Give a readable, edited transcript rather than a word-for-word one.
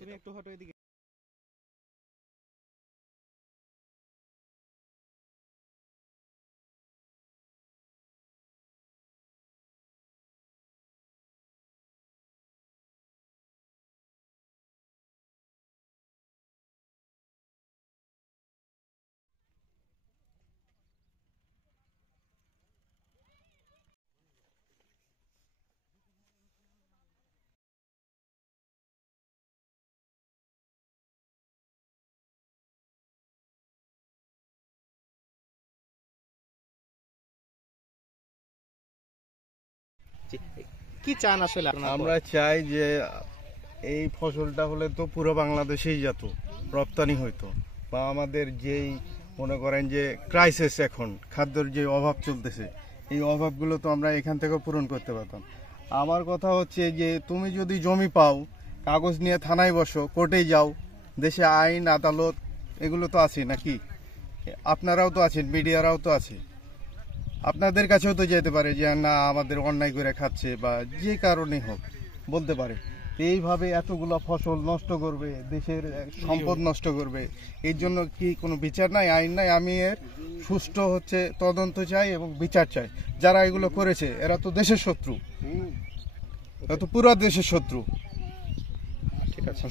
তুমি একটু হটো এদিকে। কি চান আসলে আমরা চাই যে এই ফসলটা হলে তো পুরো বাংলাদেশেই যেত, রপ্তানি হইতো, বা আমাদের যেই মনে করেন যে ক্রাইসিস এখন খাদ্যের যে অভাব চলতেছে, এই অভাবগুলো তো আমরা এখান থেকে পূরণ করতে পারতাম। আমার কথা হচ্ছে যে তুমি যদি জমি পাও, কাগজ নিয়ে থানায় বসো, কোর্টে যাও, দেশে আইন আদালত এগুলো তো আছে নাকি? আপনারাও তো আছেন, মিডিয়ারাও তো আছে, আপনাদের কাছেও তো যেতে পারে যে না আমাদের অন্যায় করে খাচ্ছে বা যে কারণে হোক বলতে পারে। এইভাবে এতগুলো ফসল নষ্ট করবে, দেশের সম্পদ নষ্ট করবে, এর জন্য কি কোনো বিচার নাই, আইন নাই? আমি এর সুষ্ঠু তদন্ত চাই এবং বিচার চাই। যারা এগুলো করেছে এরা তো দেশের শত্রু, এরা তো পুরো দেশের শত্রু। ঠিক আছে।